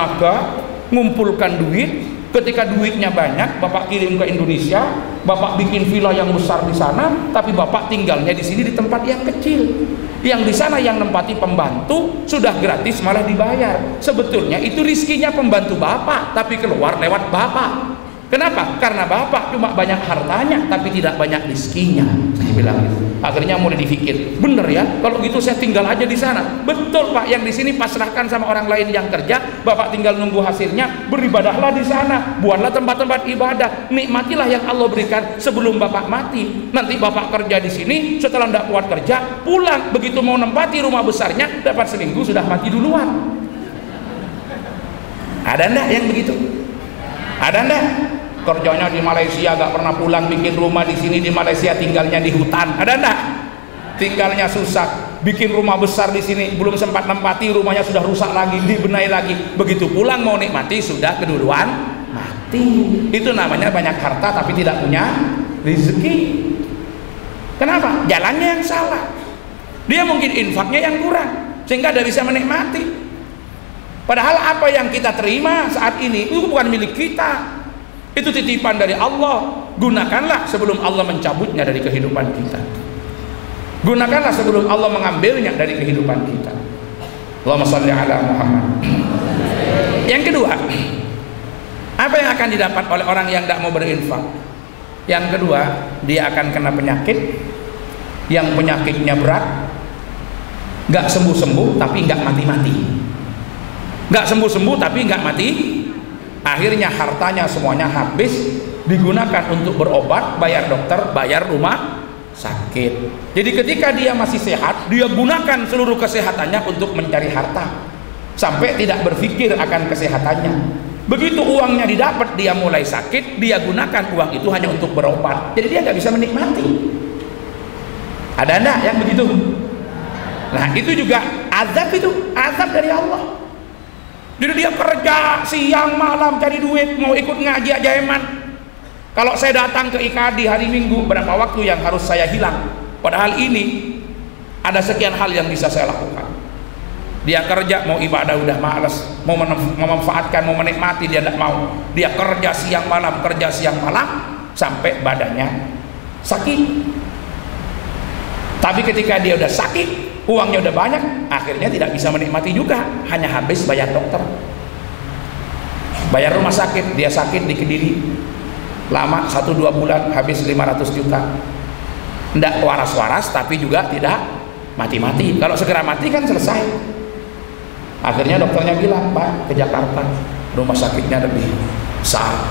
tenaga, ngumpulkan duit. Ketika duitnya banyak, Bapak kirim ke Indonesia, Bapak bikin villa yang besar di sana, tapi Bapak tinggalnya di sini di tempat yang kecil. Yang di sana yang nempati pembantu sudah gratis malah dibayar. Sebetulnya itu rizkinya pembantu Bapak, tapi keluar lewat Bapak. Kenapa? Karena Bapak cuma banyak hartanya tapi tidak banyak rizkinya. Saya bilang gitu. Akhirnya mulai dipikir, bener ya, kalau gitu saya tinggal aja di sana. Betul Pak, yang di sini pasrahkan sama orang lain yang kerja, Bapak tinggal nunggu hasilnya, beribadahlah di sana, buatlah tempat-tempat ibadah, nikmatilah yang Allah berikan sebelum Bapak mati. Nanti Bapak kerja di sini, setelah tidak kuat kerja, pulang. Begitu mau nempati rumah besarnya, dapat seminggu sudah mati duluan. Ada ndak yang begitu? Ada ndak? Kerjanya di Malaysia gak pernah pulang, bikin rumah di sini di Malaysia, tinggalnya di hutan. Ada enggak? Tinggalnya susah, bikin rumah besar di sini, belum sempat nempati rumahnya sudah rusak lagi, dibenahi lagi. Begitu pulang mau nikmati sudah keduluan mati. Itu namanya banyak harta tapi tidak punya rezeki. Kenapa? Jalannya yang salah. Dia mungkin infaknya yang kurang sehingga tidak bisa menikmati. Padahal apa yang kita terima saat ini itu bukan milik kita. Itu titipan dari Allah. Gunakanlah sebelum Allah mencabutnya dari kehidupan kita. Gunakanlah sebelum Allah mengambilnya dari kehidupan kita. Allahumma shalli ala Muhammad. Yang kedua, apa yang akan didapat oleh orang yang tidak mau berinfak? Yang kedua, dia akan kena penyakit, yang penyakitnya berat, nggak sembuh-sembuh tapi nggak mati-mati, nggak sembuh-sembuh tapi nggak mati. Akhirnya hartanya semuanya habis, digunakan untuk berobat, bayar dokter, bayar rumah sakit. Jadi ketika dia masih sehat, dia gunakan seluruh kesehatannya untuk mencari harta sampai tidak berpikir akan kesehatannya. Begitu uangnya didapat, dia mulai sakit, dia gunakan uang itu hanya untuk berobat. Jadi dia nggak bisa menikmati. Ada enggak yang begitu? Nah itu juga azab, itu azab dari Allah. Jadi dia kerja siang malam cari duit, mau ikut ngaji aja eman. Kalau saya datang ke IKD hari Minggu, berapa waktu yang harus saya hilang? Padahal ini ada sekian hal yang bisa saya lakukan. Dia kerja mau ibadah udah malas, mau memanfaatkan, mau menikmati dia tidak mau. Dia kerja siang malam sampai badannya sakit. Tapi ketika dia udah sakit, uangnya udah banyak, akhirnya tidak bisa menikmati juga, hanya habis bayar dokter, bayar rumah sakit. Dia sakit di Kediri lama 1-2 bulan, habis 500 juta. Tidak waras-waras tapi juga tidak mati-mati. Kalau segera mati kan selesai. Akhirnya dokternya bilang, Pak, ke Jakarta, rumah sakitnya lebih besar,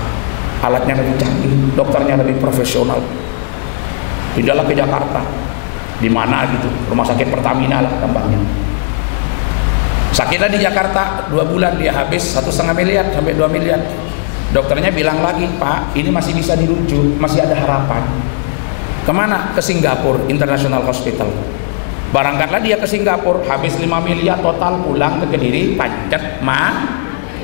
alatnya lebih canggih, dokternya lebih profesional. Pindahlah ke Jakarta. Di mana gitu, rumah sakit Pertamina lah gampangnya. Sakitlah di Jakarta 2 bulan, dia habis 1,5 miliar sampai 2 miliar. Dokternya bilang lagi, Pak, ini masih bisa dirujuk, masih ada harapan. Kemana? Ke Singapura International Hospital. Berangkatlah dia ke Singapura, habis 5 miliar total, pulang ke Kediri, pancet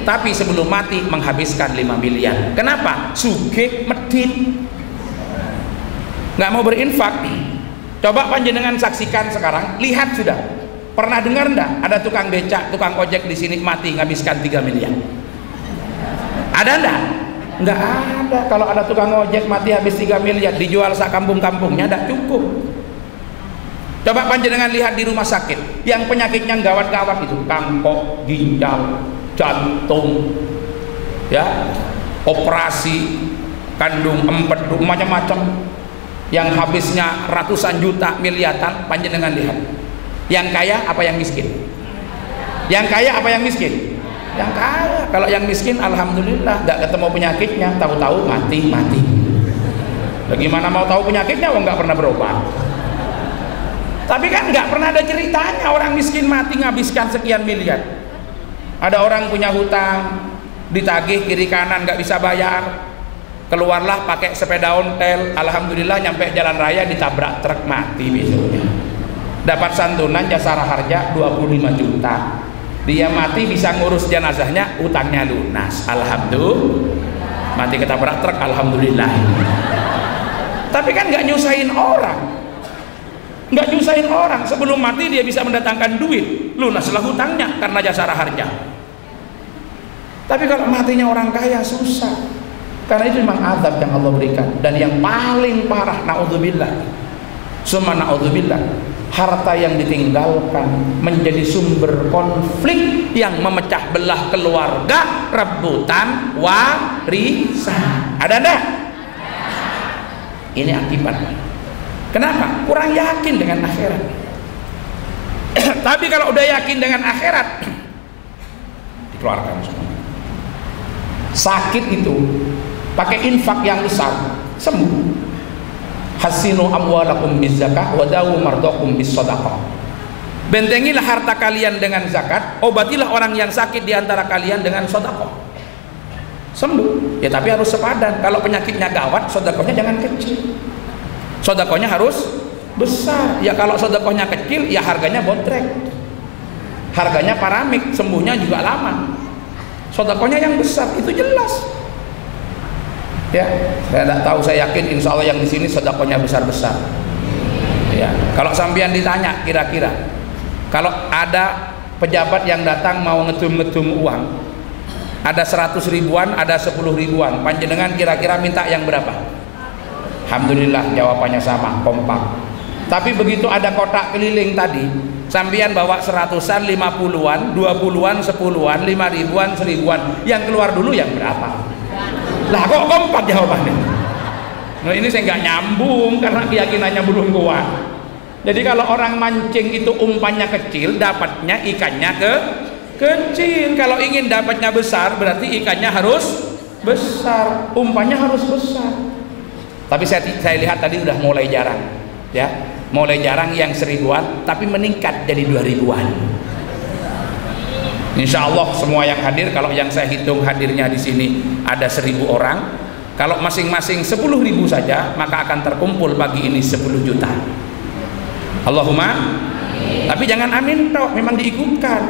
tapi sebelum mati menghabiskan 5 miliar. Kenapa? Sugih medit, nggak mau berinfak. Coba panjenengan saksikan sekarang, lihat sudah. Pernah dengar enggak ada tukang becak, tukang ojek di sini mati nghabiskan 3 miliar? Ada enggak? Enggak ada. Kalau ada tukang ojek mati habis 3 miliar, dijual sak kampung-kampungnya enggak cukup. Coba panjenengan lihat di rumah sakit yang penyakitnya gawat-gawat itu, kanker, ginjal, jantung, ya, operasi, kandung, empedu, macam-macam, yang habisnya ratusan juta, miliaran. Panjenengan lihat, yang kaya apa yang miskin? Yang kaya apa yang miskin? Yang kaya. Kalau yang miskin alhamdulillah nggak ketemu penyakitnya, tahu-tahu mati. Bagaimana mau tahu penyakitnya? Nggak pernah berobat. Tapi kan nggak pernah ada ceritanya orang miskin mati nghabiskan sekian miliar. Ada orang punya hutang, ditagih kiri kanan nggak bisa bayar, keluarlah pakai sepeda ontel, alhamdulillah nyampe jalan raya ditabrak truk, mati besoknya. Dapat santunan jasara harja 25 juta. Dia mati bisa ngurus jenazahnya, utangnya lunas, alhamdulillah. Mati ketabrak truk, alhamdulillah. Tapi kan nggak nyusahin orang, nggak nyusahin orang. Sebelum mati dia bisa mendatangkan duit, lunaslah hutangnya karena jasara harja. Tapi kalau matinya orang kaya susah. Karena itu memang azab yang Allah berikan. Dan yang paling parah, naudzubillah, summa naudzubillah, harta yang ditinggalkan menjadi sumber konflik yang memecah belah keluarga, rebutan warisan. Ada enggak? Ini akibatnya. Kenapa? Kurang yakin dengan akhirat. Tapi kalau udah yakin dengan akhirat, dikeluarkan semua. Sakit itu pakai infak yang besar, sembuh. Hasinu amwalakum bizzakah wa dawu mardakum bisadaqah. Bentengilah harta kalian dengan zakat, obatilah orang yang sakit di antara kalian dengan sedekah. Sembuh. Ya tapi harus sepadan. Kalau penyakitnya gawat, sedekahnya jangan kecil. Sedekahnya harus besar. Ya kalau sedekahnya kecil, ya harganya bodrek. Harganya paramik, sembuhnya juga lama. Sedekahnya yang besar, itu jelas. Ya, saya tidak tahu, saya yakin insya Allah yang di sini sedekahnya besar-besar. Ya, kalau sampean ditanya kira-kira, kalau ada pejabat yang datang mau ngetum-ngetum uang, ada 100 ribuan, ada 10 ribuan, panjenengan kira-kira minta yang berapa? Alhamdulillah jawabannya sama, kompak. Tapi begitu ada kotak keliling tadi, sampean bawa 100-an, 50-an, 20-an, 10-an, 5 ribuan, 1000-an, yang keluar dulu yang berapa? Lah kok kompak jawabannya? Nah ini saya nggak nyambung karena keyakinannya belum kuat. Jadi kalau orang mancing itu umpannya kecil, dapatnya ikannya kecil. Kalau ingin dapatnya besar, berarti ikannya harus besar, umpannya harus besar. Tapi saya lihat tadi udah mulai jarang, ya, mulai jarang yang 1000-an, tapi meningkat jadi 2000-an. Insya Allah semua yang hadir, kalau yang saya hitung hadirnya di sini ada 1000 orang, kalau masing-masing 10.000 saja, maka akan terkumpul pagi ini 10 juta. Allahumma amin. Tapi jangan amin toh, memang diikutkan.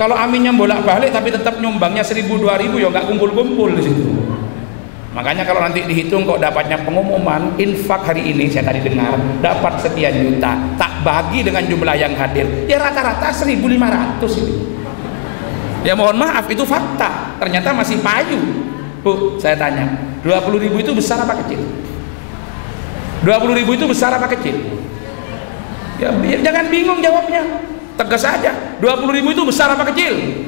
Kalau aminnya bolak-balik tapi tetap nyumbangnya 1000 2000, ya nggak kumpul-kumpul di situ. Makanya kalau nanti dihitung kok dapatnya pengumuman infak hari ini, saya tadi dengar dapat sekian juta, tak bagi dengan jumlah yang hadir, ya rata-rata 1.500 ini. Ya mohon maaf, itu fakta. Ternyata masih payu. Bu, saya tanya, 20.000 itu besar apa kecil? 20.000 itu besar apa kecil? Ya jangan bingung jawabnya, tegas aja. 20.000 itu besar apa kecil?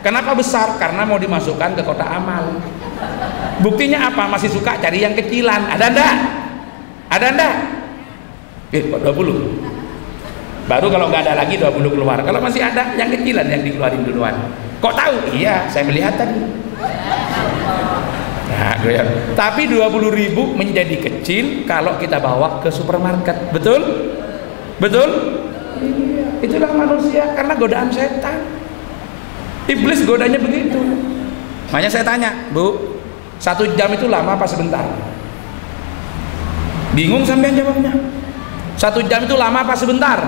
Kenapa besar? Karena mau dimasukkan ke kotak amal. Buktinya apa? Masih suka cari yang kecilan. Ada enggak? Ada enggak? 20. Baru kalau nggak ada lagi 20 keluar. Kalau masih ada yang kecilan yang dikeluarin duluan. Kok tahu? Iya, saya melihat tadi. Nah, tapi 20.000 menjadi kecil kalau kita bawa ke supermarket. Betul? Betul? Iya. Itulah manusia karena godaan setan. Iblis godanya begitu. Makanya saya tanya, Bu, 1 jam itu lama apa sebentar? Bingung sampean jawabnya. 1 jam itu lama apa sebentar?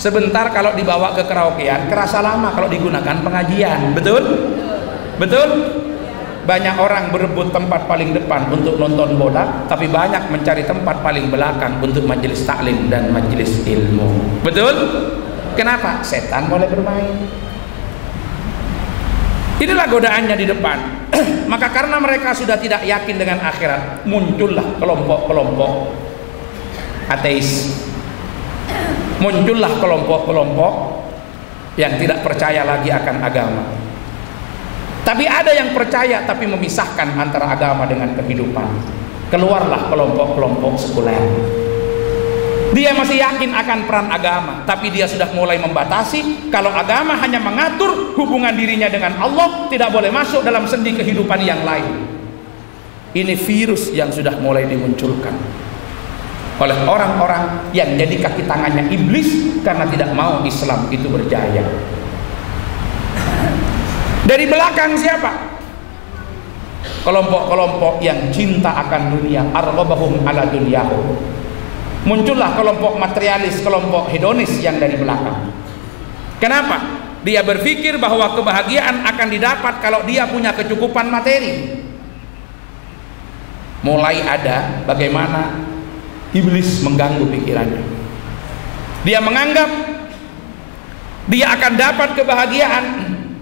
Sebentar kalau dibawa ke karaokean, kerasa lama kalau digunakan pengajian. Betul? Betul? Banyak orang berebut tempat paling depan untuk nonton bola, tapi banyak mencari tempat paling belakang untuk majelis taklim dan majelis ilmu. Betul? Kenapa? Setan boleh bermain. Inilah godaannya di depan. Maka karena mereka sudah tidak yakin dengan akhirat, muncullah kelompok-kelompok ateis. Muncullah kelompok-kelompok yang tidak percaya lagi akan agama. Tapi ada yang percaya tapi memisahkan antara agama dengan kehidupan. Keluarlah kelompok-kelompok sekuler. Dia masih yakin akan peran agama, tapi dia sudah mulai membatasi kalau agama hanya mengatur hubungan dirinya dengan Allah, tidak boleh masuk dalam sendi kehidupan yang lain. Ini virus yang sudah mulai dimunculkan oleh orang-orang yang jadi kaki tangannya iblis karena tidak mau Islam itu berjaya. Dari belakang siapa? Kelompok-kelompok yang cinta akan dunia, arghabahum ala dunyahum. Muncullah kelompok materialis, kelompok hedonis yang dari belakang. Kenapa? Dia berpikir bahwa kebahagiaan akan didapat kalau dia punya kecukupan materi. Mulai ada bagaimana iblis mengganggu pikirannya. Dia menganggap dia akan dapat kebahagiaan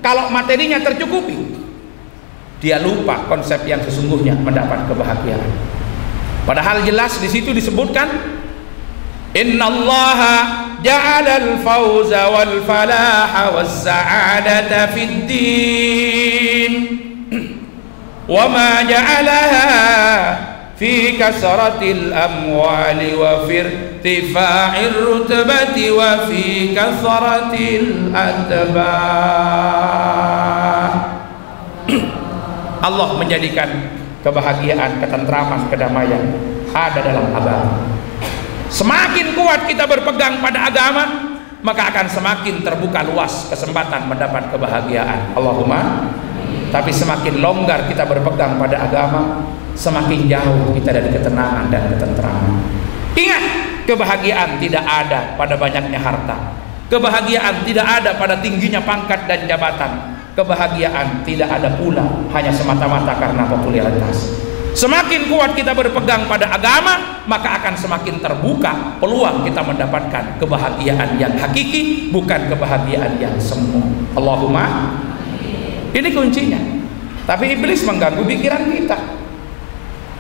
kalau materinya tercukupi, dia lupa konsep yang sesungguhnya mendapat kebahagiaan. Padahal jelas di situ disebutkan, innallaha ja'alal fawza wal falaha was sa'adata fid din wa ma ja'alaha fi kasratil amwali wa fi irtifa'ir rutbati wa fi kasratil atba'. Allah menjadikan kebahagiaan, ketentraman, kedamaian ada dalam agama. Semakin kuat kita berpegang pada agama, maka akan semakin terbuka luas kesempatan mendapat kebahagiaan. Allahumma. Tapi semakin longgar kita berpegang pada agama, semakin jauh kita dari ketenangan dan ketentraman. Ingat, kebahagiaan tidak ada pada banyaknya harta. Kebahagiaan tidak ada pada tingginya pangkat dan jabatan. Kebahagiaan tidak ada pula hanya semata-mata karena popularitas. Semakin kuat kita berpegang pada agama, maka akan semakin terbuka peluang kita mendapatkan kebahagiaan yang hakiki, bukan kebahagiaan yang semu. Allahumma. Ini kuncinya. Tapi iblis mengganggu pikiran kita.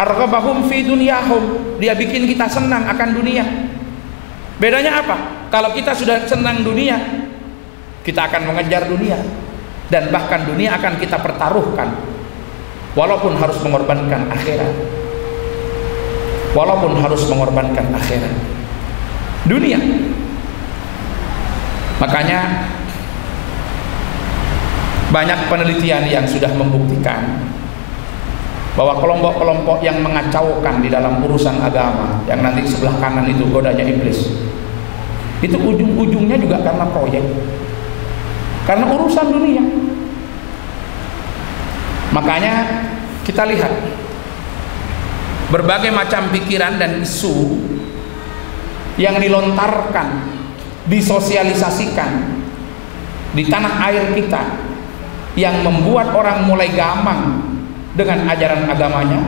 Arghabahum fi dunyahum, dia bikin kita senang akan dunia. Bedanya apa? Kalau kita sudah senang dunia, kita akan mengejar dunia, dan bahkan dunia akan kita pertaruhkan, walaupun harus mengorbankan akhirat. Walaupun harus mengorbankan akhirat. Dunia. Makanya banyak penelitian yang sudah membuktikan bahwa kelompok-kelompok yang mengacaukan di dalam urusan agama, yang nanti sebelah kanan itu godanya iblis, itu ujung-ujungnya juga karena proyek, karena urusan dunia. Makanya kita lihat berbagai macam pikiran dan isu yang dilontarkan, disosialisasikan di tanah air kita, yang membuat orang mulai gamang dengan ajaran agamanya,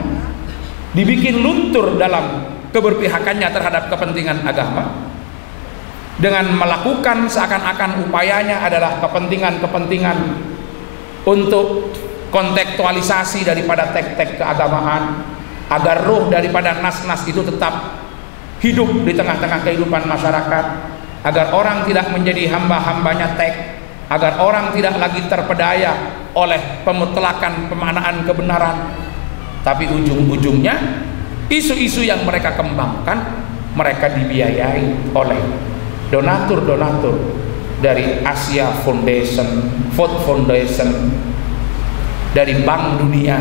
dibikin luntur dalam keberpihakannya terhadap kepentingan agama, dengan melakukan seakan-akan upayanya adalah kepentingan-kepentingan untuk kontekstualisasi daripada teks-teks keagamaan, agar ruh daripada nas-nas itu tetap hidup di tengah-tengah kehidupan masyarakat, agar orang tidak menjadi hamba-hambanya teks, agar orang tidak lagi terpedaya oleh pemutlakan pemaknaan kebenaran. Tapi ujung-ujungnya isu-isu yang mereka kembangkan, mereka dibiayai oleh donatur-donatur dari Asia Foundation, Food Foundation, dari Bank Dunia,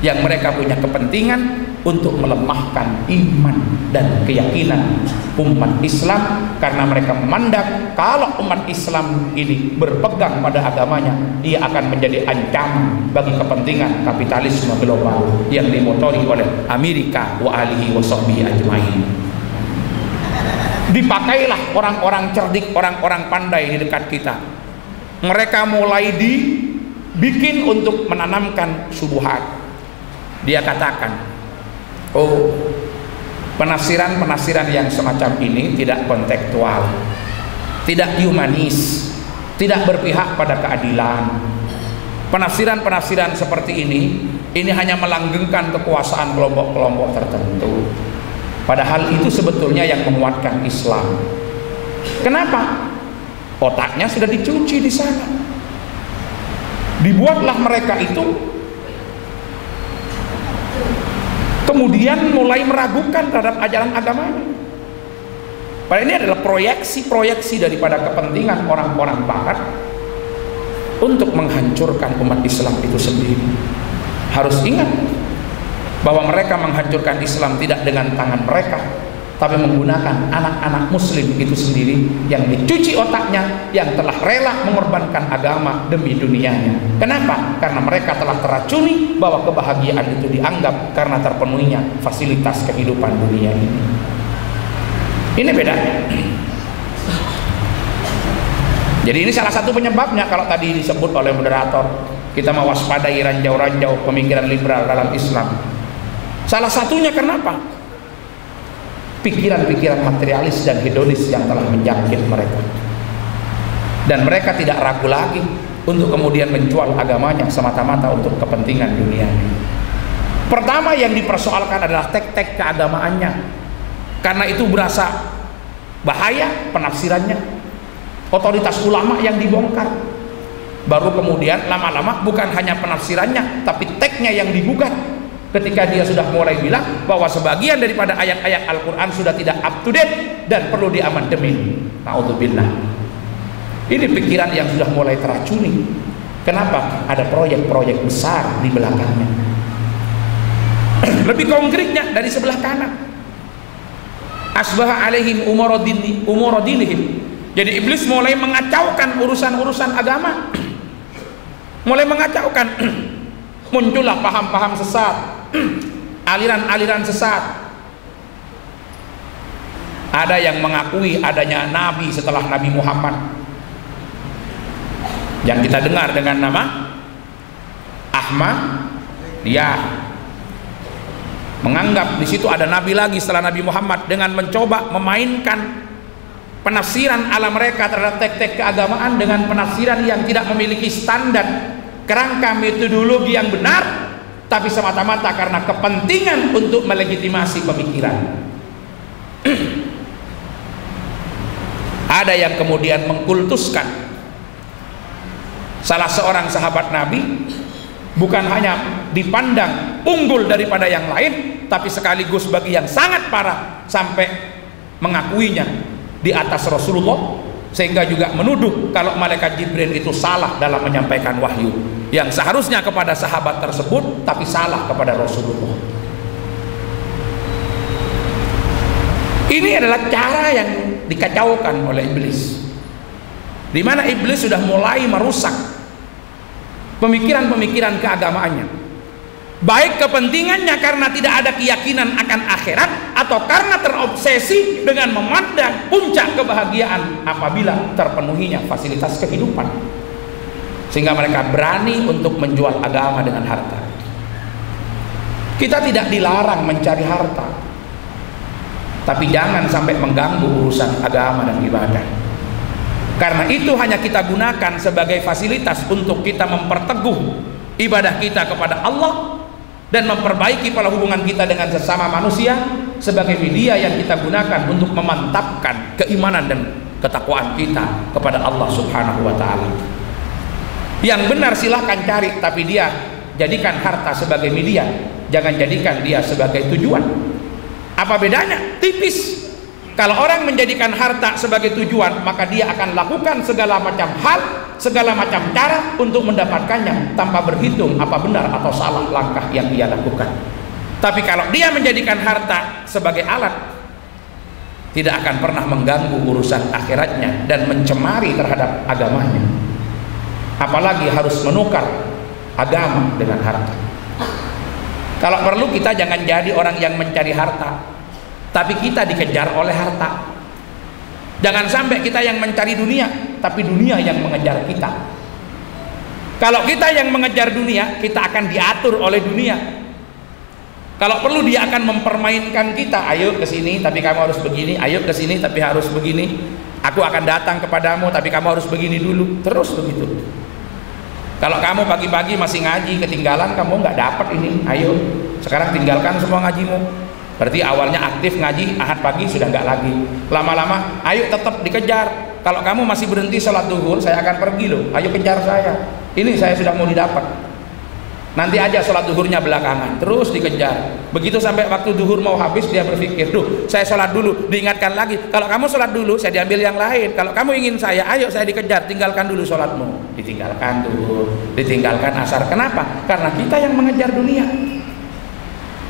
yang mereka punya kepentingan untuk melemahkan iman dan keyakinan umat Islam, karena mereka memandang kalau umat Islam ini berpegang pada agamanya, dia akan menjadi ancaman bagi kepentingan kapitalisme global yang dimotori oleh Amerika wa alihi wa sahbihi ajmain. Dipakailah orang-orang cerdik, orang-orang pandai di dekat kita. Mereka mulai dibikin untuk menanamkan subuhat. Dia katakan, oh, penafsiran-penafsiran yang semacam ini tidak kontekstual, tidak humanis, tidak berpihak pada keadilan. Penafsiran-penafsiran seperti ini hanya melanggengkan kekuasaan kelompok-kelompok tertentu. Padahal itu sebetulnya yang menguatkan Islam. Kenapa? Otaknya sudah dicuci di sana. Dibuatlah mereka itu kemudian mulai meragukan terhadap ajaran agamanya. Padahal ini adalah proyeksi-proyeksi daripada kepentingan orang-orang barat untuk menghancurkan umat Islam itu sendiri. Harus ingat bahwa mereka menghancurkan Islam tidak dengan tangan mereka, tapi menggunakan anak-anak muslim itu sendiri yang dicuci otaknya, yang telah rela mengorbankan agama demi dunianya. Kenapa? Karena mereka telah teracuni bahwa kebahagiaan itu dianggap karena terpenuhinya fasilitas kehidupan dunia ini. Ini bedanya. Jadi ini salah satu penyebabnya kalau tadi disebut oleh moderator, kita mewaspadai ranjau-ranjau pemikiran liberal dalam Islam. Salah satunya kenapa? Pikiran-pikiran materialis dan hedonis yang telah menjangkit mereka. Dan mereka tidak ragu lagi untuk kemudian menjual agamanya semata-mata untuk kepentingan dunianya. Pertama yang dipersoalkan adalah tek-tek keagamaannya, karena itu berasa bahaya penafsirannya. Otoritas ulama yang dibongkar. Baru kemudian lama-lama bukan hanya penafsirannya, tapi teknya yang digugat. Ketika dia sudah mulai bilang bahwa sebagian daripada ayat-ayat Al-Quran sudah tidak up to date dan perlu diamandemen. Na'udzubillah. Ini pikiran yang sudah mulai teracuni. Kenapa? Ada proyek-proyek besar di belakangnya. Lebih konkretnya dari sebelah kanan. Asbaha alaihim umuradinihim. Jadi iblis mulai mengacaukan urusan-urusan agama. Mulai mengacaukan. Muncullah paham-paham sesat, aliran-aliran sesat. Ada yang mengakui adanya nabi setelah Nabi Muhammad, yang kita dengar dengan nama Ahmadiyah. Menganggap di situ ada nabi lagi setelah Nabi Muhammad, dengan mencoba memainkan penafsiran ala mereka terhadap tek-tek keagamaan dengan penafsiran yang tidak memiliki standar, kerangka metodologi yang benar, tapi semata-mata karena kepentingan untuk melegitimasi pemikiran. Ada yang kemudian mengkultuskan salah seorang sahabat Nabi, bukan hanya dipandang unggul daripada yang lain, tapi sekaligus bagi yang sangat parah sampai mengakuinya di atas Rasulullah, sehingga juga menuduh kalau malaikat Jibril itu salah dalam menyampaikan wahyu yang seharusnya kepada sahabat tersebut, tapi salah kepada Rasulullah. Ini adalah cara yang dikacaukan oleh iblis, di mana iblis sudah mulai merusak pemikiran-pemikiran keagamaannya, baik kepentingannya karena tidak ada keyakinan akan akhirat, atau karena terobsesi dengan memandang puncak kebahagiaan apabila terpenuhinya fasilitas kehidupan, sehingga mereka berani untuk menjual agama dengan harta. Kita tidak dilarang mencari harta, tapi jangan sampai mengganggu urusan agama dan ibadah. Karena itu hanya kita gunakan sebagai fasilitas untuk kita memperteguh ibadah kita kepada Allah dan memperbaiki pola hubungan kita dengan sesama manusia, sebagai media yang kita gunakan untuk memantapkan keimanan dan ketakwaan kita kepada Allah Subhanahu wa ta'ala. Yang benar silahkan cari, tapi dia jadikan harta sebagai media, jangan jadikan dia sebagai tujuan. Apa bedanya? Tipis. Kalau orang menjadikan harta sebagai tujuan, maka dia akan lakukan segala macam hal, segala macam cara untuk mendapatkannya tanpa berhitung apa benar atau salah langkah yang dia lakukan. Tapi kalau dia menjadikan harta sebagai alat, tidak akan pernah mengganggu urusan akhiratnya dan mencemari terhadap agamanya. Apalagi harus menukar agama dengan harta. Kalau perlu kita jangan jadi orang yang mencari harta, tapi kita dikejar oleh harta. Jangan sampai kita yang mencari dunia, tapi dunia yang mengejar kita. Kalau kita yang mengejar dunia, kita akan diatur oleh dunia. Kalau perlu dia akan mempermainkan kita. Ayo ke sini, tapi kamu harus begini. Ayo ke sini, tapi harus begini. Aku akan datang kepadamu, tapi kamu harus begini dulu. Terus begitu. Kalau kamu pagi-pagi masih ngaji, ketinggalan, kamu nggak dapat ini. Ayo, sekarang tinggalkan semua ngajimu. Berarti awalnya aktif ngaji, Ahad pagi sudah nggak lagi. Lama-lama, ayo tetap dikejar. Kalau kamu masih berhenti sholat duhur, saya akan pergi loh. Ayo kejar saya. Ini saya sudah mau didapat. Nanti aja sholat duhurnya belakangan. Terus dikejar. Begitu sampai waktu duhur mau habis, dia berpikir, duh, saya sholat dulu. Diingatkan lagi, kalau kamu sholat dulu, saya diambil yang lain. Kalau kamu ingin saya, ayo saya dikejar. Tinggalkan dulu sholatmu. Ditinggalkan duhur, ditinggalkan asar. Kenapa? Karena kita yang mengejar dunia.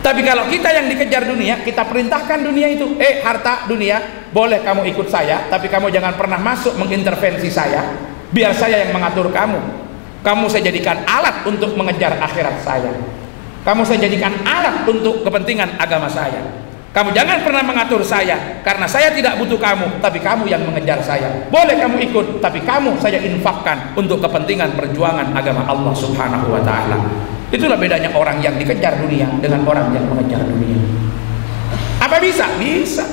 Tapi kalau kita yang dikejar dunia, kita perintahkan dunia itu, harta dunia, boleh kamu ikut saya, tapi kamu jangan pernah masuk mengintervensi saya. Biar saya yang mengatur kamu. Kamu saya jadikan alat untuk mengejar akhirat saya. Kamu saya jadikan alat untuk kepentingan agama saya. Kamu jangan pernah mengatur saya, karena saya tidak butuh kamu, tapi kamu yang mengejar saya. Boleh kamu ikut, tapi kamu saya infakkan untuk kepentingan perjuangan agama Allah Subhanahu wa ta'ala. Itulah bedanya orang yang dikejar dunia dengan orang yang mengejar dunia. Apa bisa? Bisa.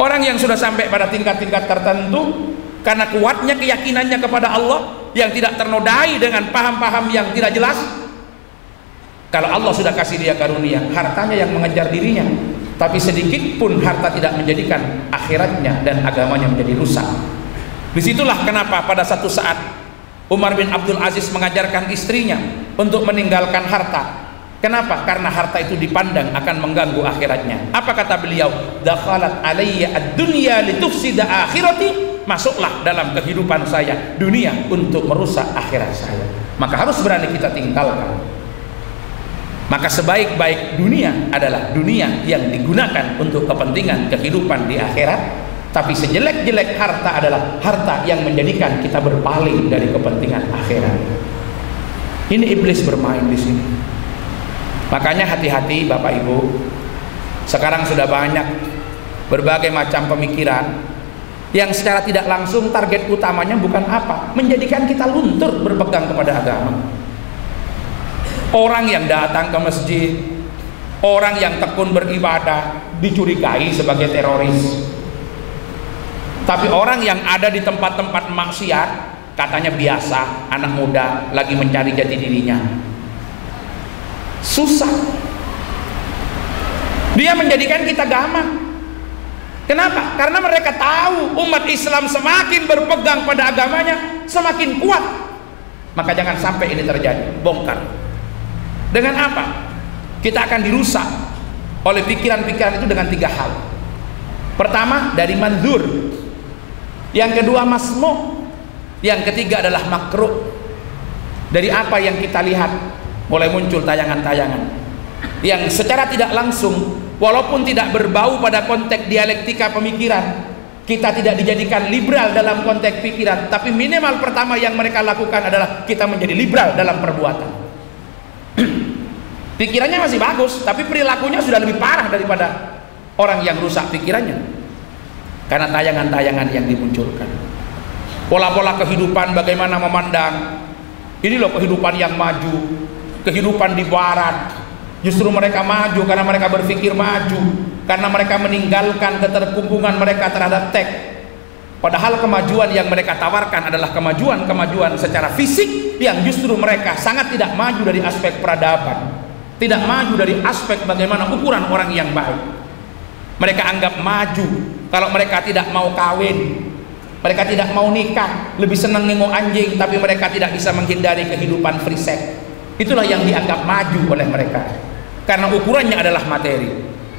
Orang yang sudah sampai pada tingkat-tingkat tertentu, karena kuatnya keyakinannya kepada Allah yang tidak ternodai dengan paham-paham yang tidak jelas. Kalau Allah sudah kasih dia karunia, hartanya yang mengejar dirinya, tapi sedikit pun harta tidak menjadikan akhiratnya dan agamanya menjadi rusak. Disitulah kenapa pada satu saat Umar bin Abdul Aziz mengajarkan istrinya untuk meninggalkan harta. Kenapa? Karena harta itu dipandang akan mengganggu akhiratnya. Apa kata beliau? Dakhalat alayya ad-dunya litufsida akhirati. Masuklah dalam kehidupan saya dunia untuk merusak akhirat saya. Maka harus berani kita tinggalkan. Maka sebaik-baik dunia adalah dunia yang digunakan untuk kepentingan kehidupan di akhirat. Tapi sejelek-jelek harta adalah harta yang menjadikan kita berpaling dari kepentingan akhirat. Ini iblis bermain di sini. Makanya hati-hati Bapak Ibu. Sekarang sudah banyak berbagai macam pemikiran yang secara tidak langsung target utamanya bukan apa? Menjadikan kita luntur berpegang kepada agama. Orang yang datang ke masjid, orang yang tekun beribadah dicurigai sebagai teroris. Tapi orang yang ada di tempat-tempat maksiat katanya biasa, anak muda lagi mencari jati dirinya. Susah. Dia menjadikan kita gampang. Kenapa? Karena mereka tahu umat Islam semakin berpegang pada agamanya semakin kuat. Maka jangan sampai ini terjadi. Bongkar. Dengan apa? Kita akan dirusak oleh pikiran-pikiran itu dengan 3 hal. Pertama, dari manzur. Yang kedua, masmu'. Yang ketiga adalah makruh. Dari apa yang kita lihat mulai muncul tayangan-tayangan yang secara tidak langsung, walaupun tidak berbau pada konteks dialektika pemikiran, kita tidak dijadikan liberal dalam konteks pikiran, tapi minimal pertama yang mereka lakukan adalah kita menjadi liberal dalam perbuatan. Pikirannya masih bagus, tapi perilakunya sudah lebih parah daripada orang yang rusak pikirannya karena tayangan-tayangan yang dimunculkan. Pola-pola kehidupan, bagaimana memandang ini loh kehidupan yang maju, kehidupan di barat. Justru mereka maju karena mereka berpikir maju, karena mereka meninggalkan keterkungkungan mereka terhadap teks. Padahal kemajuan yang mereka tawarkan adalah kemajuan secara fisik yang justru mereka sangat tidak maju dari aspek peradaban, tidak maju dari aspek bagaimana ukuran orang yang baik. Mereka anggap maju kalau mereka tidak mau kawin, mereka tidak mau nikah, lebih senang nengok anjing, tapi mereka tidak bisa menghindari kehidupan free sex. Itulah yang dianggap maju oleh mereka, karena ukurannya adalah materi.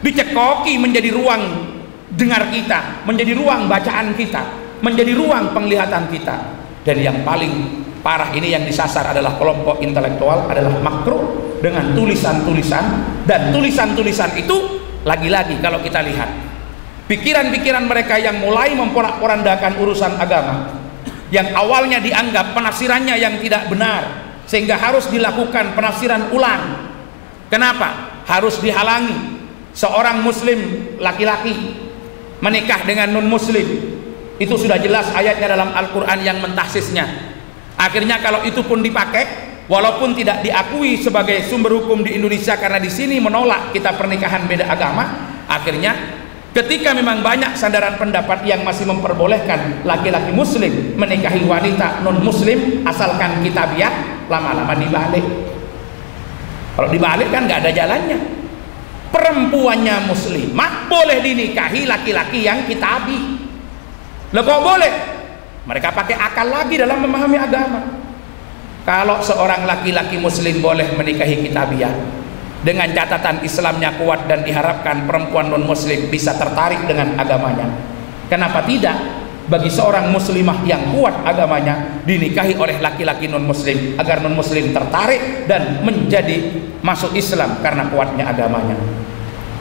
Dicekoki menjadi ruang dengar kita, menjadi ruang bacaan kita, menjadi ruang penglihatan kita. Dan yang paling parah ini yang disasar adalah kelompok intelektual, adalah makruh dengan tulisan-tulisan. Dan tulisan-tulisan itu lagi-lagi kalau kita lihat pikiran-pikiran mereka yang mulai memporak-porandakan urusan agama, yang awalnya dianggap penafsirannya yang tidak benar, sehingga harus dilakukan penafsiran ulang. Kenapa? Harus dihalangi seorang muslim laki-laki menikah dengan non muslim. Itu sudah jelas ayatnya dalam Al-Quran yang mentahsisnya. Akhirnya kalau itu pun dipakai, walaupun tidak diakui sebagai sumber hukum di Indonesia karena di sini menolak kita pernikahan beda agama, akhirnya ketika memang banyak sandaran pendapat yang masih memperbolehkan laki-laki muslim menikahi wanita non muslim asalkan kitabiah, lama-lama dibalik. Kalau dibalik kan nggak ada jalannya. Perempuannya muslimah boleh dinikahi laki-laki yang kitabi. Loh kok boleh? Mereka pakai akal lagi dalam memahami agama. Kalau seorang laki-laki muslim boleh menikahi kitabiah dengan catatan Islamnya kuat dan diharapkan perempuan non muslim bisa tertarik dengan agamanya, kenapa tidak bagi seorang muslimah yang kuat agamanya dinikahi oleh laki-laki non muslim agar non muslim tertarik dan menjadi masuk Islam karena kuatnya agamanya.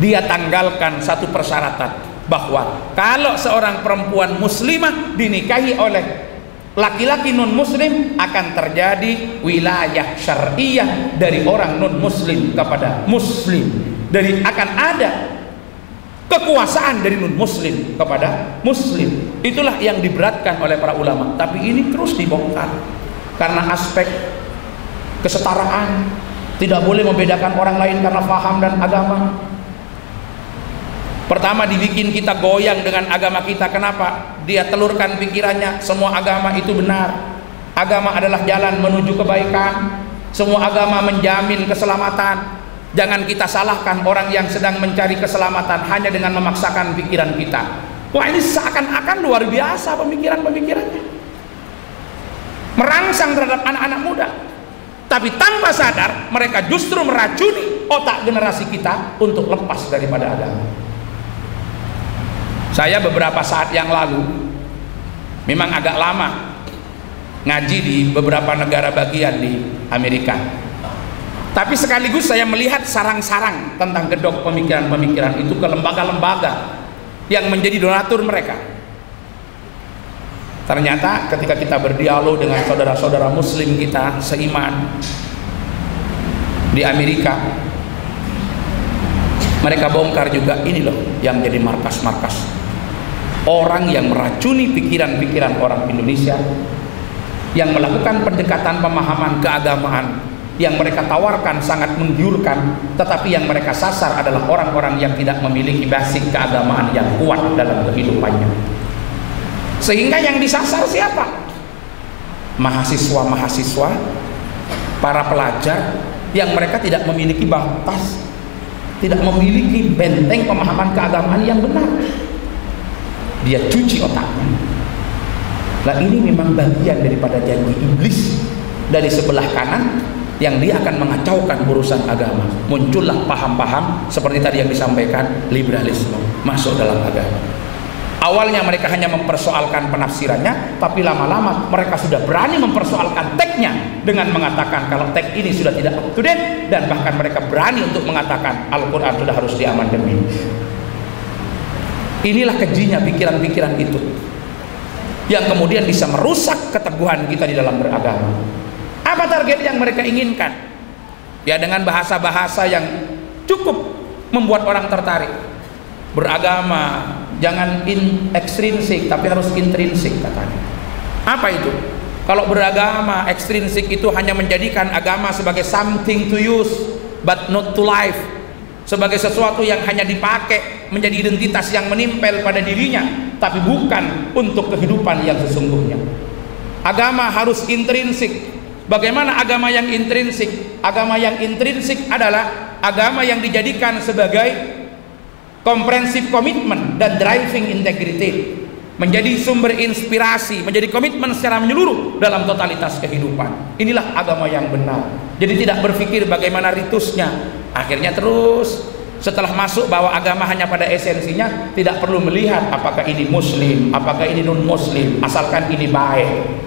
Dia tanggalkan satu persyaratan bahwa kalau seorang perempuan muslimah dinikahi oleh laki-laki non muslim akan terjadi wilayah syariah dari orang non muslim kepada muslim, dari akan ada kekuasaan dari non muslim kepada muslim. Itulah yang diberatkan oleh para ulama, tapi ini terus dibongkar karena aspek kesetaraan. Tidak boleh membedakan orang lain karena paham dan agama. Pertama dibikin kita goyang dengan agama kita. Kenapa? dia telurkan pikirannya, semua agama itu benar, agama adalah jalan menuju kebaikan, semua agama menjamin keselamatan. Jangan kita salahkan orang yang sedang mencari keselamatan hanya dengan memaksakan pikiran kita. Wah, ini seakan-akan luar biasa pemikirannya, merangsang terhadap anak-anak muda, tapi tanpa sadar mereka justru meracuni otak generasi kita untuk lepas daripada agama. Saya beberapa saat yang lalu memang agak lama ngaji di beberapa negara bagian di Amerika, tapi sekaligus saya melihat sarang-sarang tentang gedok pemikiran-pemikiran itu ke lembaga-lembaga yang menjadi donatur mereka. Ternyata ketika kita berdialog dengan saudara-saudara muslim kita seiman di Amerika, mereka bongkar juga ini loh yang jadi markas-markas orang yang meracuni pikiran-pikiran orang Indonesia, yang melakukan pendekatan pemahaman keagamaan yang mereka tawarkan sangat menggiurkan, tetapi yang mereka sasar adalah orang-orang yang tidak memiliki basic keagamaan yang kuat dalam kehidupannya. Sehingga yang disasar siapa? Mahasiswa-mahasiswa, para pelajar yang mereka tidak memiliki batas, tidak memiliki benteng pemahaman keagamaan yang benar. Dia cuci otaknya. Nah, ini memang bagian daripada janji iblis dari sebelah kanan, yang dia akan mengacaukan urusan agama. Muncullah paham-paham seperti tadi yang disampaikan, liberalisme masuk dalam agama. Awalnya mereka hanya mempersoalkan penafsirannya, tapi lama-lama mereka sudah berani mempersoalkan teksnya dengan mengatakan kalau teks ini sudah tidak up to date, dan bahkan mereka berani untuk mengatakan Al-Quran sudah harus diamandemen. Inilah kejinya pikiran-pikiran itu yang kemudian bisa merusak keteguhan kita di dalam beragama. Apa target yang mereka inginkan? Ya, dengan bahasa-bahasa yang cukup membuat orang tertarik. Beragama jangan ekstrinsik, tapi harus intrinsik katanya. Apa itu? Kalau beragama ekstrinsik itu hanya menjadikan agama sebagai something to use but not to life, sebagai sesuatu yang hanya dipakai menjadi identitas yang menempel pada dirinya, tapi bukan untuk kehidupan yang sesungguhnya. Agama harus intrinsik. Bagaimana agama yang intrinsik? Agama yang intrinsik adalah agama yang dijadikan sebagai comprehensive commitment dan driving integrity, menjadi sumber inspirasi, menjadi komitmen secara menyeluruh dalam totalitas kehidupan. Inilah agama yang benar. Jadi tidak berpikir bagaimana ritusnya. Akhirnya terus setelah masuk bahwa agama hanya pada esensinya, tidak perlu melihat apakah ini muslim, apakah ini non muslim, asalkan ini baik.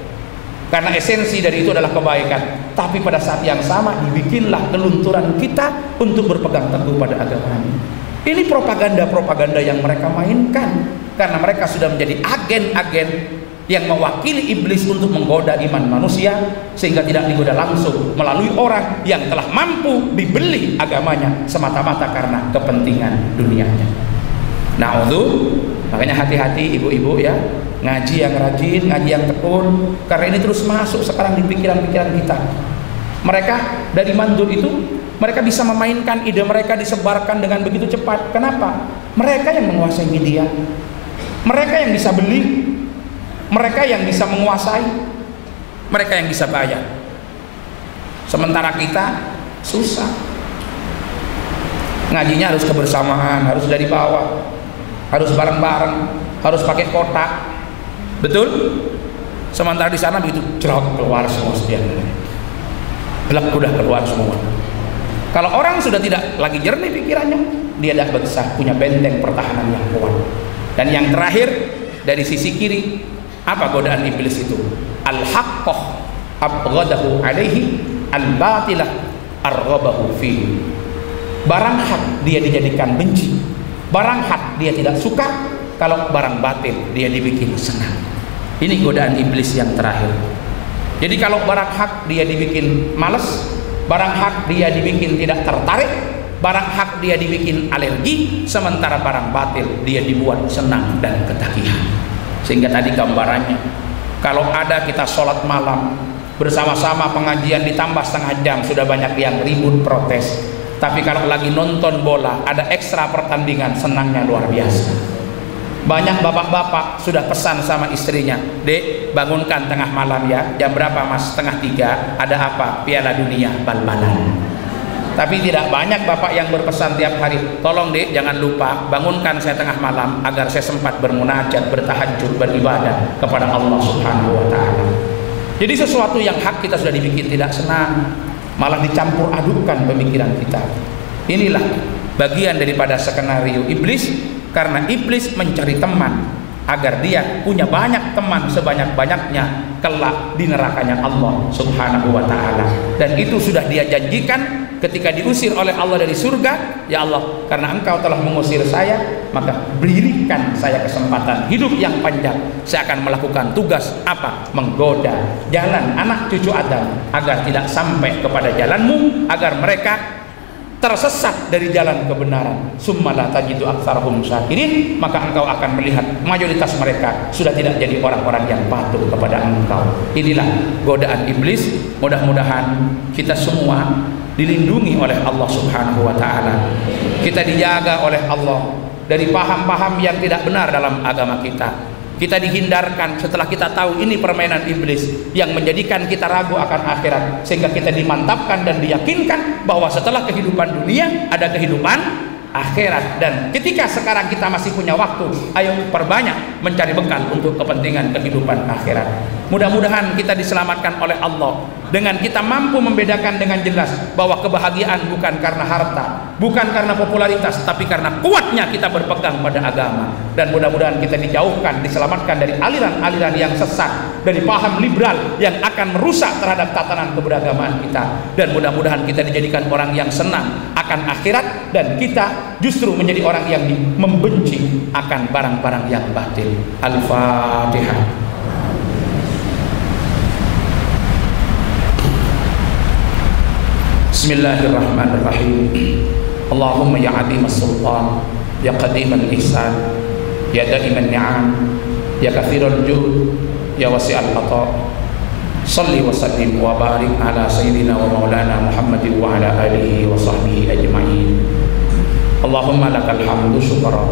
Karena esensi dari itu adalah kebaikan. Tapi pada saat yang sama dibikinlah kelunturan kita untuk berpegang teguh pada agama ini. Ini propaganda-propaganda yang mereka mainkan, karena mereka sudah menjadi agen-agen yang mewakili iblis untuk menggoda iman manusia, sehingga tidak digoda langsung melalui orang yang telah mampu dibeli agamanya semata-mata karena kepentingan dunianya. Makanya hati-hati ibu-ibu ya, ngaji yang rajin, ngaji yang tekun, karena ini terus masuk sekarang di pikiran-pikiran kita. Mereka dari mandul itu, mereka bisa memainkan ide mereka, disebarkan dengan begitu cepat. Kenapa? Mereka yang menguasai media, mereka yang bisa beli, mereka yang bisa menguasai, mereka yang bisa bayar. Sementara kita susah. Ngajinya harus kebersamaan, harus dari bawah, harus bareng-bareng, harus pakai kotak. Betul? Sementara di sana begitu jerok keluar semua sekian. Gelap udah keluar semua. Kalau orang sudah tidak lagi jernih pikirannya, dia tidak bisa punya benteng pertahanan yang kuat. Dan yang terakhir dari sisi kiri, apa godaan iblis itu? Al-haqqah abghadahu alaihi, al-batilah arghabahu fihi. Barang hak dia dijadikan benci, barang hak dia tidak suka, kalau barang batil dia dibikin senang. Ini godaan iblis yang terakhir. Jadi kalau barang hak dia dibikin males, barang hak dia dibikin tidak tertarik, barang hak dia dibikin alergi, sementara barang batil dia dibuat senang dan ketagihan. Sehingga tadi gambarannya, kalau ada kita sholat malam bersama-sama pengajian ditambah setengah jam, sudah banyak yang ribut protes. Tapi kalau lagi nonton bola ada ekstra pertandingan, senangnya luar biasa. Banyak bapak-bapak sudah pesan sama istrinya, "Dek, bangunkan tengah malam ya. Jam berapa Mas? 2:30. Ada apa? Piala Dunia bal-balan." Tapi tidak banyak bapak yang berpesan tiap hari, "Tolong Dek, jangan lupa bangunkan saya tengah malam agar saya sempat bermunajat, bertahajud, beribadah kepada Allah Subhanahu wa taala." Jadi sesuatu yang hak kita sudah dibikin tidak senang, malah dicampur adukan pemikiran kita. Inilah bagian daripada skenario iblis. Karena iblis mencari teman agar dia punya banyak teman sebanyak-banyaknya kelak di nerakanya Allah Subhanahu wa taala. Dan itu sudah dia janjikan ketika diusir oleh Allah dari surga. "Ya Allah, karena Engkau telah mengusir saya, maka berikan saya kesempatan hidup yang panjang. Saya akan melakukan tugas apa? Menggoda jalan anak cucu Adam agar tidak sampai kepada jalanmu, agar mereka tersesat dari jalan kebenaran. Summa la tajidu aktsarahum syakirin." Maka engkau akan melihat mayoritas mereka sudah tidak jadi orang-orang yang patuh kepada engkau. Inilah godaan iblis. Mudah-mudahan kita semua dilindungi oleh Allah Subhanahu wa taala. Kita dijaga oleh Allah dari paham-paham yang tidak benar dalam agama kita. Kita dihindarkan setelah kita tahu ini permainan iblis yang menjadikan kita ragu akan akhirat, sehingga kita dimantapkan dan diyakinkan bahwa setelah kehidupan dunia ada kehidupan akhirat. Dan ketika sekarang kita masih punya waktu, ayo perbanyak mencari bekal untuk kepentingan kehidupan akhirat. Mudah-mudahan kita diselamatkan oleh Allah dengan kita mampu membedakan dengan jelas bahwa kebahagiaan bukan karena harta, bukan karena popularitas, tapi karena kuatnya kita berpegang pada agama. Dan mudah-mudahan kita dijauhkan, diselamatkan dari aliran-aliran yang sesat, dari paham liberal yang akan merusak terhadap tatanan keberagamaan kita. Dan mudah-mudahan kita dijadikan orang yang senang akan akhirat, dan kita justru menjadi orang yang membenci akan barang-barang yang batil. Al-Fatihah. Bismillahirrahmanirrahim. Allahumma ya adimas sultan, ya qadimal ihsan, ya daiman ni'am, ya katsiral jud, ya wasi'al ata. Salli wa sallim wa barik ala sayyidina wa maulana Muhammadin wa ala alihi wa sahbihi ajma'in. Allahumma lakal hamdu syukra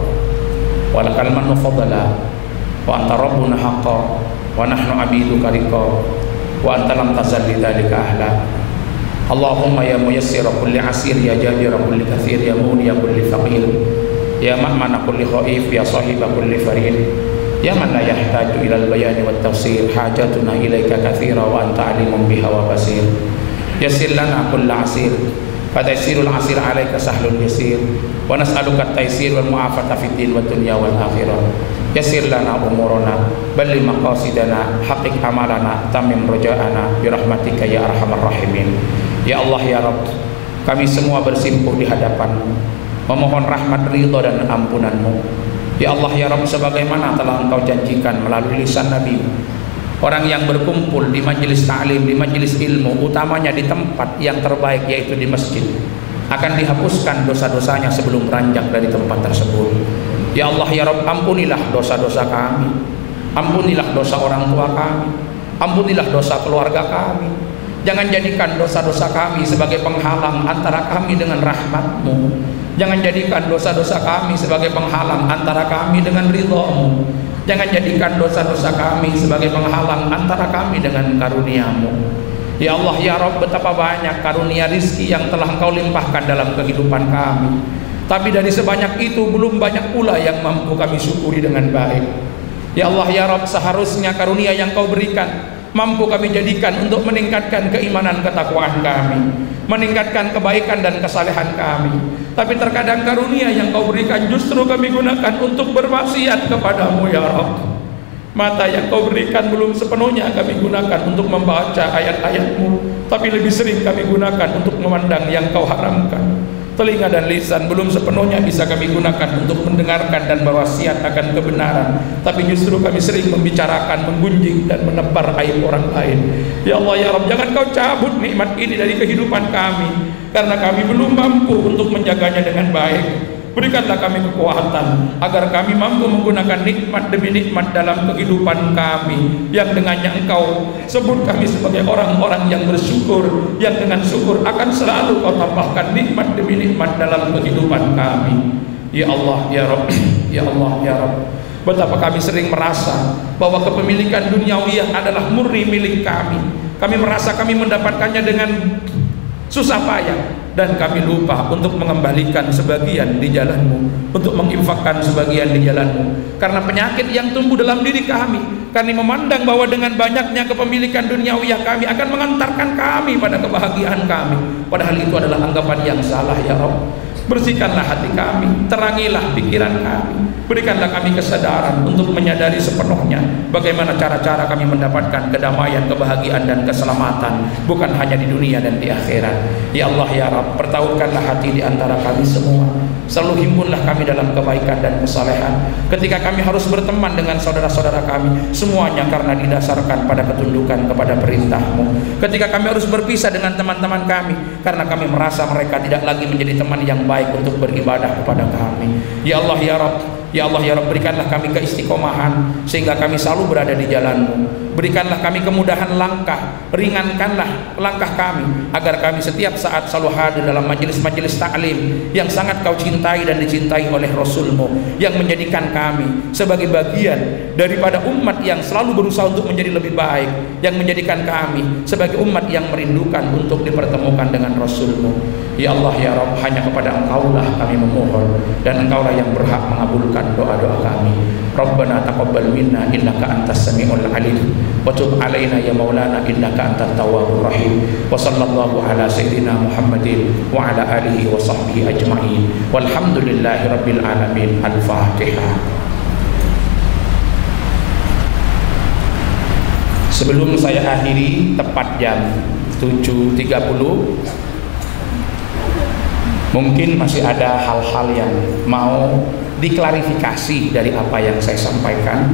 wa lakal mannu fadla wa anta rabbuna haqqa wa nahnu abiduka riqa wa anta lam tazal lidzalika ahla. Allahumma ya muyassir kulli asir, ya jabir kulli kathir, ya mughni kulli faqir, ya ma'mana kulli khaif, ya sahiba kulli farid, ya man la yahtaju ila al-bayan wa at-tafsir, hajatuna ilaika kathira wa anta alimun biha wa basir. Yassir lana kulla asir, fataysirul asir alaika sahlun yasir, wa nas'aluka at-taysir wal mu'afata fid din wad dunya wal akhirah. Yassir lana umurana, balli maqasidana, haqiq amalana, tamim raja'ana bi rahmatika ya arhamar rahimin. Ya Allah ya Rabb, kami semua bersimpuh di hadapan-Mu, memohon rahmat, ridha dan ampunan-Mu. Ya Allah ya Rabb, sebagaimana telah Engkau janjikan melalui lisan Nabi, orang yang berkumpul di majelis ta'lim, di majelis ilmu, utamanya di tempat yang terbaik yaitu di masjid, akan dihapuskan dosa-dosanya sebelum beranjak dari tempat tersebut. Ya Allah ya Rabb, ampunilah dosa-dosa kami, ampunilah dosa orang tua kami, ampunilah dosa keluarga kami. Jangan jadikan dosa-dosa kami sebagai penghalang antara kami dengan rahmat-Mu. Jangan jadikan dosa-dosa kami sebagai penghalang antara kami dengan ridha-Mu. Jangan jadikan dosa-dosa kami sebagai penghalang antara kami dengan karunia-Mu. Ya Allah ya Rabb, betapa banyak karunia rizki yang telah Engkau limpahkan dalam kehidupan kami. Tapi dari sebanyak itu belum banyak pula yang mampu kami syukuri dengan baik. Ya Allah ya Rabb, seharusnya karunia yang Kau berikan mampu kami jadikan untuk meningkatkan keimanan ketakwaan kami, meningkatkan kebaikan dan kesalehan kami. Tapi terkadang karunia yang Kau berikan justru kami gunakan untuk bermaksiat kepadamu ya Rabb. Mata yang Kau berikan belum sepenuhnya kami gunakan untuk membaca ayat-ayat-Mu, tapi lebih sering kami gunakan untuk memandang yang Kau haramkan. Telinga dan lisan belum sepenuhnya bisa kami gunakan untuk mendengarkan dan berwasiat akan kebenaran, tapi justru kami sering membicarakan, menggunjing dan menebar aib orang lain. Ya Allah ya Rabb, jangan Kau cabut nikmat ini dari kehidupan kami, karena kami belum mampu untuk menjaganya dengan baik. Berikanlah kami kekuatan agar kami mampu menggunakan nikmat demi nikmat dalam kehidupan kami, yang dengannya Engkau sebut kami sebagai orang-orang yang bersyukur, yang dengan syukur akan selalu Kau tambahkan nikmat demi nikmat dalam kehidupan kami. Ya Allah ya Rabb, ya Allah ya Rabb, Betapa kami sering merasa bahwa kepemilikan duniawiyah adalah murni milik kami. Kami merasa kami mendapatkannya dengan susah payah, dan kami lupa untuk mengembalikan sebagian di jalan-Mu, untuk menginfakkan sebagian di jalan-Mu. Karena penyakit yang tumbuh dalam diri kami memandang bahwa dengan banyaknya kepemilikan duniawiyah kami akan mengantarkan kami pada kebahagiaan kami. Padahal itu adalah anggapan yang salah, ya Rabb. Bersihkanlah hati kami, terangilah pikiran kami, berikanlah kami kesadaran untuk menyadari sepenuhnya bagaimana cara-cara kami mendapatkan kedamaian, kebahagiaan dan keselamatan, bukan hanya di dunia dan di akhirat. Ya Allah ya Rabb, pertautkanlah hati di antara kami semua. Selalu himpunlah kami dalam kebaikan dan kesalehan. Ketika kami harus berteman dengan saudara-saudara kami, semuanya karena didasarkan pada ketundukan kepada perintah-Mu. Ketika kami harus berpisah dengan teman-teman kami, karena kami merasa mereka tidak lagi menjadi teman yang baik untuk beribadah kepada kami. Ya Allah ya Rabb, ya Allah ya Rabb, berikanlah kami keistiqomahan sehingga kami selalu berada di jalan-Mu. Berikanlah kami kemudahan langkah, ringankanlah langkah kami agar kami setiap saat selalu hadir dalam majelis-majelis taklim yang sangat Kau cintai dan dicintai oleh Rasul-Mu, yang menjadikan kami sebagai bagian daripada umat yang selalu berusaha untuk menjadi lebih baik, yang menjadikan kami sebagai umat yang merindukan untuk dipertemukan dengan Rasul-Mu. Ya Allah ya Rabb, hanya kepada Engkau-lah kami memohon, dan Engkau-lah yang berhak mengabulkan doa-doa kami. Rabbana taqabbal minna innaka antas samiul alim wa tub alaina ya maulana innaka antat tawwabur rahim. Wa sallallahu ala sayyidina Muhammadin wa ala alihi wa sahbihi ajma'in. Walhamdulillahi rabbil alamin. Al-Fatihah. Sebelum saya akhiri tepat jam 7.30, mungkin masih ada hal-hal yang mau diklarifikasi dari apa yang saya sampaikan,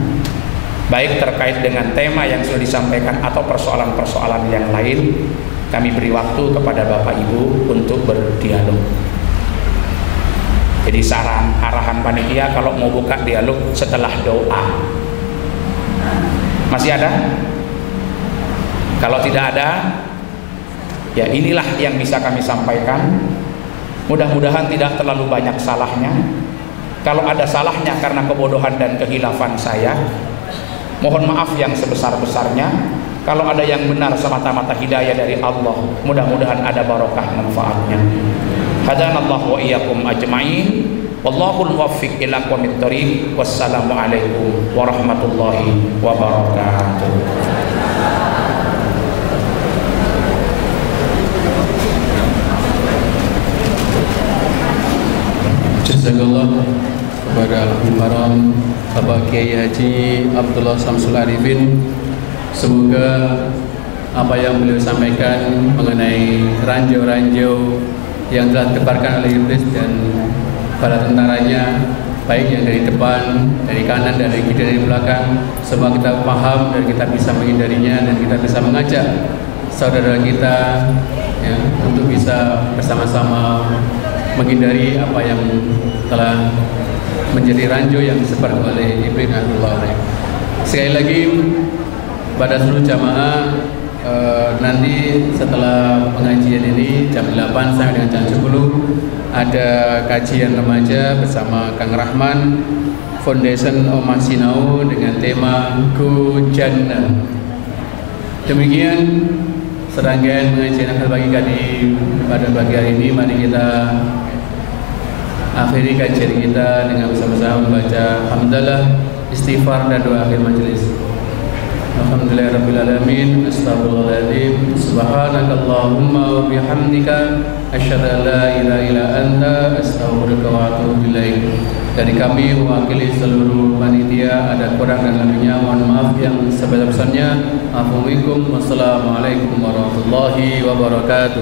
baik terkait dengan tema yang sudah disampaikan atau persoalan-persoalan yang lain. Kami beri waktu kepada Bapak Ibu untuk berdialog. Jadi saran arahan panitia kalau mau buka dialog setelah doa. Masih ada? Kalau tidak ada, ya inilah yang bisa kami sampaikan. Mudah-mudahan tidak terlalu banyak salahnya. Kalau ada salahnya karena kebodohan dan kehilafan saya, mohon maaf yang sebesar-besarnya. Kalau ada yang benar semata-mata hidayah dari Allah, mudah-mudahan ada barokah manfaatnya. Hadanallahu wa iyyakum ajma'in. Wallahul muwaffiq ila aqwamit thoriq. Wassalamu alaikum warahmatullahi wabarakatuh. Jazakallah kepada Al-Mukarram Bapak Kiai Haji Abdullah Samsul Arifin. Semoga apa yang beliau sampaikan mengenai ranjau-ranjau yang telah ditebarkan oleh iblis dan para tentaranya, baik yang dari depan, dari kanan, dan dari kiri, dari belakang, semua kita paham dan kita bisa menghindarinya, dan kita bisa mengajak saudara kita ya, untuk bisa bersama-sama menghindari apa yang telah menjadi ranjau yang disebarkan oleh iblis. Sekali lagi pada seluruh jamaah, nanti setelah pengajian ini jam 8 sampai dengan jam 10 ada kajian remaja bersama Kang Rahman, Foundation Omah Sinau, dengan tema Go Jannah. Demikian serangkaian pengajian akhir pagi kali pada pagi hari ini. Mari kita akhiri kajian kita dengan bersama-sama membaca hamdalah, istighfar, dan doa akhir majelis. Alhamdulillahirrabbilalamin. Astagfirullahaladzim. Subhanakallahumma wa bihamdika asyhadu an la ilaha illa anta astaghfiruka wa atubu ilaik. Dari kami mewakili seluruh panitia, ada kurang dan lebihnya mohon maaf yang sebesar-besarnya. Assalamualaikum warahmatullahi wabarakatuh.